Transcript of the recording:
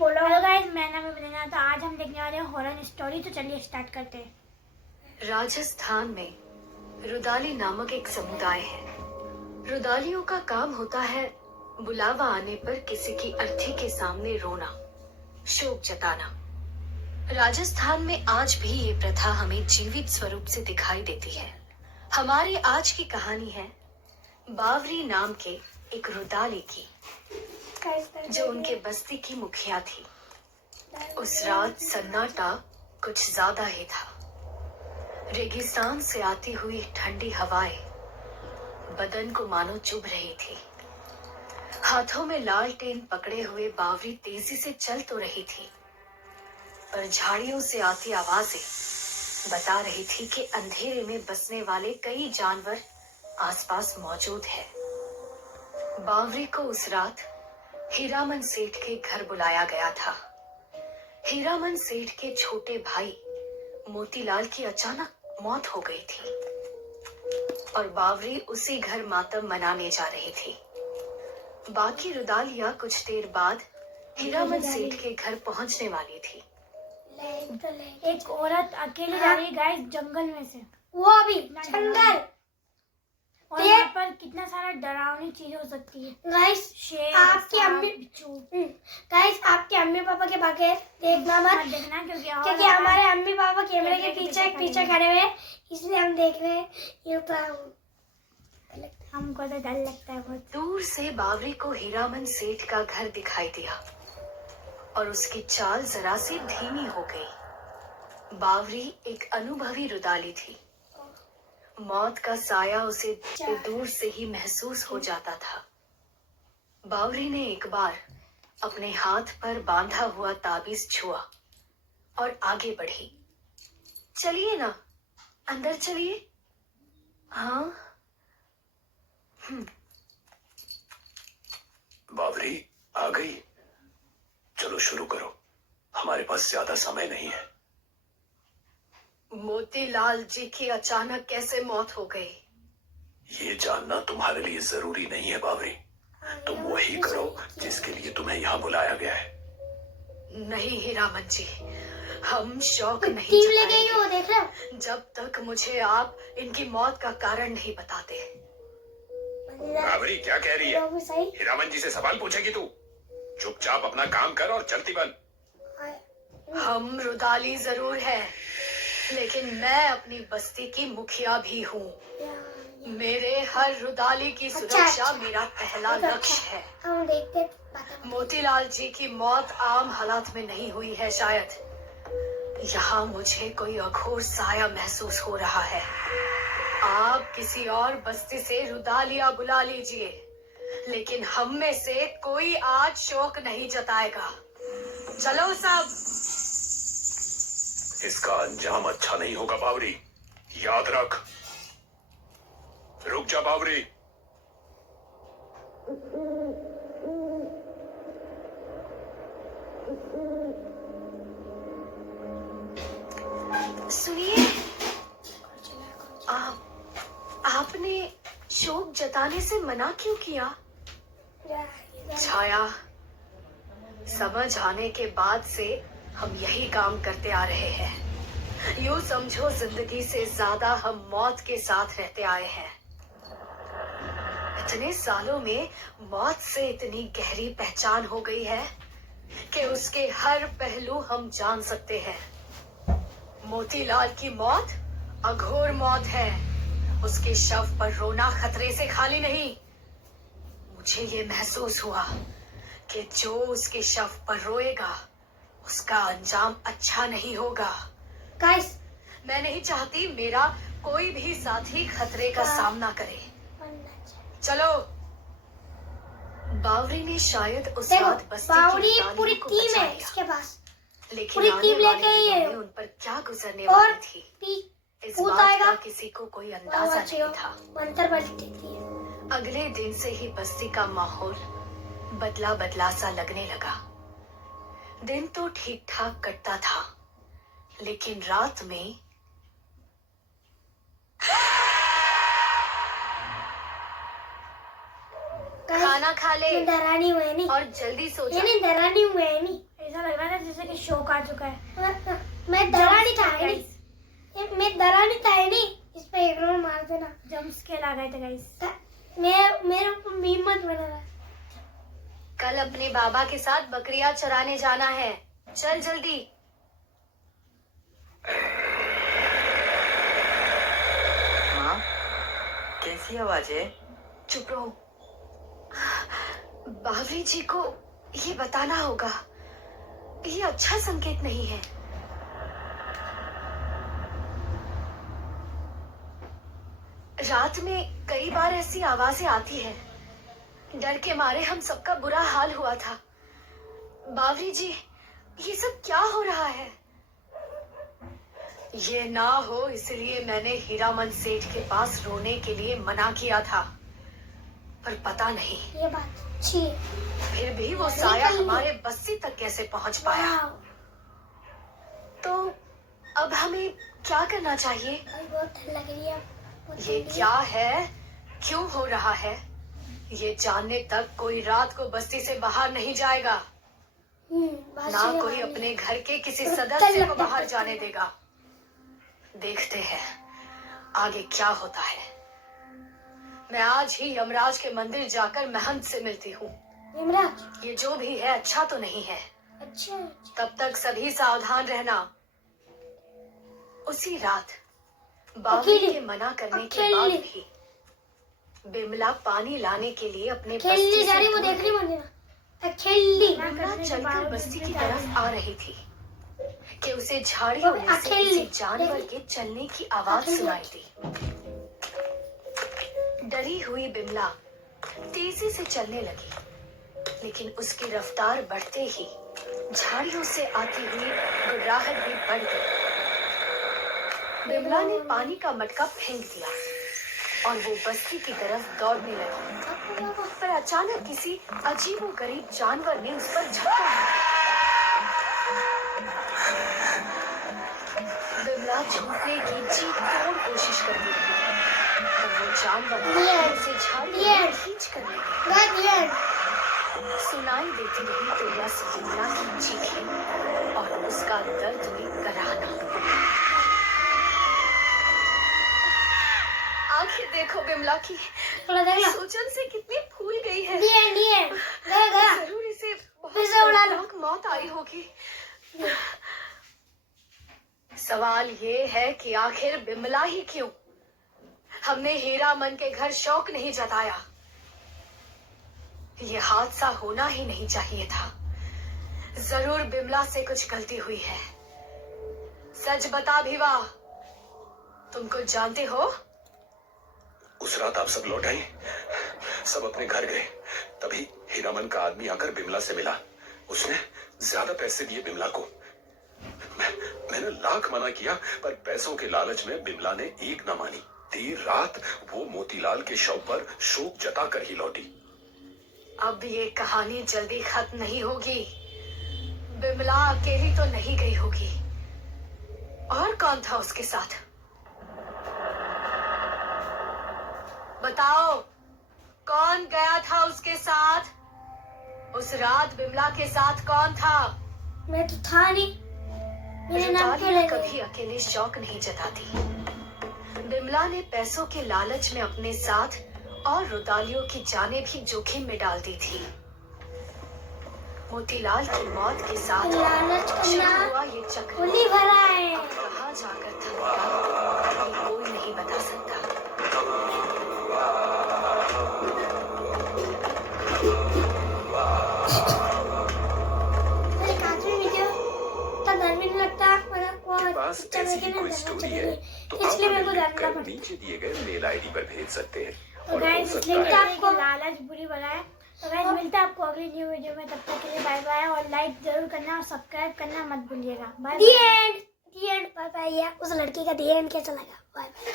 बोलो। Hello guys, मेरा नाम है बदना। तो आज हम देखने वाले हैं हॉरर स्टोरी। तो चलिए स्टार्ट करते हैं। राजस्थान में रुदाली नामक एक समुदाय है। रुदालियों का काम होता है बुलावा आने पर किसी की अर्थी के सामने रोना, शोक जताना। राजस्थान में आज भी ये प्रथा हमें जीवित स्वरूप से दिखाई देती है। हमारी आज की कहानी है बावरी नाम के एक रुदाली की, जो उनके बस्ती की मुखिया थी। उस रात सन्नाटा कुछ ज्यादा ही था। रेगिस्तान से आती हुई ठंडी हवाएं बदन को मानो चुभ रही थी। हाथों में लालटेन पकड़े हुए बावरी तेजी से चल तो रही थी, पर झाड़ियों से आती आवाजें बता रही थी कि अंधेरे में बसने वाले कई जानवर आसपास मौजूद है। बावरी को उस रात हीरामन सेठ के घर बुलाया गया था। हीरामन सेठ के छोटे भाई मोतीलाल की अचानक मौत हो गई थी और बावरी उसी घर मातम मनाने जा रही थी। बाकी रुदालियां कुछ देर बाद हीरामन सेठ के घर पहुंचने वाली थी। एक औरत अकेले जा रही है गाइस, जंगल में से। वो अभी जंगल और यहाँ पर कितना सारा डरावनी चीज हो सकती है। गाइस, शेर, आपकी सांप, अम्मी बिच्छू। गाइस, आपके अम्मी पापा के बगैर देखना मत, देखना क्योंकि हमारे अम्मी पापा कैमरे के पीछे खड़े हुए हैं, इसलिए हम देख रहे हैं। ये तो हमको तो डर लगता है बहुत। दूर से बावरी को हीरामन सेठ का घर दिखाई दिया और उसकी चाल जरा सी धीमी हो गई। बावरी एक अनुभवी रुदाली थी। मौत का साया उसे दूर से ही महसूस हो जाता था। बावरी ने एक बार अपने हाथ पर बांधा हुआ ताबीज छुआ और आगे बढ़ी। चलिए ना, अंदर चलिए। हाँ। बावरी आ गई। चलो शुरू करो, हमारे पास ज्यादा समय नहीं है। मोतीलाल जी की अचानक कैसे मौत हो गई? ये जानना तुम्हारे लिए जरूरी नहीं है बावरी। तुम वही करो जिसके लिए तुम्हें यहाँ बुलाया गया है। नहीं हीरामन जी, हम शौक नहीं टीम ले गई हो, देख रहे हो? जब तक मुझे आप इनकी मौत का कारण नहीं बताते। बावरी क्या कह रही है? सही। हीरामन जी से सवाल पूछेगी तू? चुपचाप अपना काम कर और चलती बन। हम रुदाली जरूर है, लेकिन मैं अपनी बस्ती की मुखिया भी हूँ। मेरे हर रुदाली की सुरक्षा मेरा पहला लक्ष्य है। हम देखते मोतीलाल जी की मौत आम हालात में नहीं हुई है। शायद यहाँ मुझे कोई अघोर साया महसूस हो रहा है। आप किसी और बस्ती से रुदालिया बुला लीजिए, लेकिन हम में से कोई आज शोक नहीं जताएगा। चलो सब। इसका अंजाम अच्छा नहीं होगा बावरी, याद रख। रुक जा बावरी। सुनिए, आपने शोक जताने से मना क्यों किया? छाया, समझ आने के बाद से हम यही काम करते आ रहे हैं। यूं समझो जिंदगी से ज्यादा हम मौत के साथ रहते आए हैं। इतने सालों में मौत से इतनी गहरी पहचान हो गई है कि उसके हर पहलू हम जान सकते हैं। मोतीलाल की मौत अघोर मौत है। उसके शव पर रोना खतरे से खाली नहीं। मुझे ये महसूस हुआ कि जो उसके शव पर रोएगा उसका अंजाम अच्छा नहीं होगा। गाइस, मैं नहीं चाहती मेरा कोई भी साथी खतरे का सामना करे। चलो। बावरी ने शायद उस रात बस्ती बावरी की पूरी को टीम बचा है लिया। इसके पास, लेकिन पूरी आने टीम वाले लेके ही दिनों है। में उन पर क्या गुजरने और वाली थी, इस भूत बात आएगा, का किसी को कोई अंदाजा नहीं था। मंत्र पलटती है। अगले दिन से ही बस्ती का माहौल बदला बदला सा लगने लगा। दिन तो ठीक ठाक कटता था, लेकिन रात में खाना खा ले डरानी हुए नहीं और जल्दी सो जा। ये नहीं डरानी हुए नहीं। ऐसा लग रहा था जैसे कि शौक आ चुका है। मैं डरा नहीं था मैं डरा नहीं था नहीं इस पे एक राउंड मार देना। जंप स्केल आ गए थे गाइस। मेरे ऊपर मीम मत बना रहा। कल अपने बाबा के साथ बकरियां चराने जाना है, चल जल्दी। माँ, कैसी आवाज है? चुप रहो। बावरी जी को ये बताना होगा, ये अच्छा संकेत नहीं है। रात में कई बार ऐसी आवाजें आती है, डर के मारे हम सबका बुरा हाल हुआ था। बावरी जी, ये सब क्या हो रहा है? ये ना हो इसलिए मैंने हीरामन सेठ के पास रोने के लिए मना किया था, पर पता नहीं ये बात अच्छी है। फिर भी वो साया हमारे बस्ती तक कैसे पहुंच पाया। वाह, तो अब हमें क्या करना चाहिए? अभी बहुत ठंड लग रही है। बहुत ये ठंड है। क्या है, क्यों हो रहा है? ये जानने तक कोई रात को बस्ती से बाहर नहीं जाएगा, बात ना सही है कोई भाई। अपने घर के किसी तो सदस्य चल को लगता बाहर है। जाने देगा। देखते हैं आगे क्या होता है। मैं आज ही यमराज के मंदिर जाकर महंत से मिलती हूँ। यमराज ये जो भी है अच्छा तो नहीं है, अच्छा तब तक सभी सावधान रहना। उसी रात बावरी अकेले- के मना करने के अकेले- बाद भी बिमला पानी लाने के लिए अपने खेलने बस्ती जा से रही वो दूर देख रही गई। मंदिर खेलनी। बिमला चलकर बस्ती की तरफ आ रही थी कि उसे वो झाड़ियों भी में से अकेली। किसी जानवर के चलने की आवाज अकेली। सुनाई दी। डरी हुई बिमला तेजी से चलने लगी, लेकिन उसकी रफ्तार बढ़ते ही झाड़ियों से आती हुई गुर्राहट भी बढ़ गई। बिमला ने पानी का मटका फेंक दिया और वो बस्ती की तरफ दौड़ने लगी, पर अचानक किसी अजीबोगरीब जानवर ने उस पर झपटा मारा। बिमला छूटने की जी तोड़ कोशिश करती रही, पर वो जानवर उसे झाड़ियों में खींच कर ले गया। सुनाई देती रही तो बस बिमला की चीखें और उसका दर्द में कराहना। आखिर देखो बिमला की सूजन से कितनी फूल गई है। जरूर इसे बहुत फिर से उड़ा लो। दर्दनाक मौत आई होगी। सवाल ये है कि आखिर बिमला ही क्यों? हमने हीरामन के घर शौक नहीं जताया। ये हादसा होना ही नहीं चाहिए था। जरूर बिमला से कुछ गलती हुई है। सच बता भिवा, तुम कुछ जानते हो? उस रात आप सब लौट आए, सब अपने घर गए, तभी हीरामन का आदमी आकर बिमला से मिला। उसने ज्यादा पैसे दिए बिमला को। मैंने लाख मना किया, पर पैसों के लालच में बिमला ने एक न मानी। देर रात वो मोतीलाल के शव पर शोक जताकर ही लौटी। अब ये कहानी जल्दी खत्म नहीं होगी। बिमला अकेली तो नहीं गई होगी, और कौन था उसके साथ? बताओ, कौन गया था उसके साथ? उस रात बिमला के साथ कौन था? मैं तो था नहीं। मेरे नाम क्यों रुदालिया ले कभी अकेले शौक नहीं जताती। बिमला ने पैसों के लालच में अपने साथ और रुदालियों की जानें भी जोखिम में डाल दी थी। मोतीलाल की मौत के साथ लालच शुरू करना हुआ ये चक्र खुली भरा है। कहाँ जाकर थमेगा ये कोई नहीं बता सकता। मेरे कार्टून वीडियो इतना डर भी नहीं लगता, मतलब वो पास पिक्चर ऐसी देखे ही ना कोई डरना स्टोरी चाहिए। है तो इसलिए आप मेरे को हमें डरना लिखकर पड़ता है। नीचे दिए गए मेल आईडी पर भेज सकते हैं। तो और हो गाइस सकता लिंक है आपको लालच बुरी बनाए। तो गाइस मिलता है आपको अगली न्यू वीडियो में, तब तक के लिए बाय बाय। और लाइक जरूर करना और सब्सक्राइब करना मत भूलिएगा। Bye The end, bye bye. उस लड़की का the end कैसा लगा? Bye bye.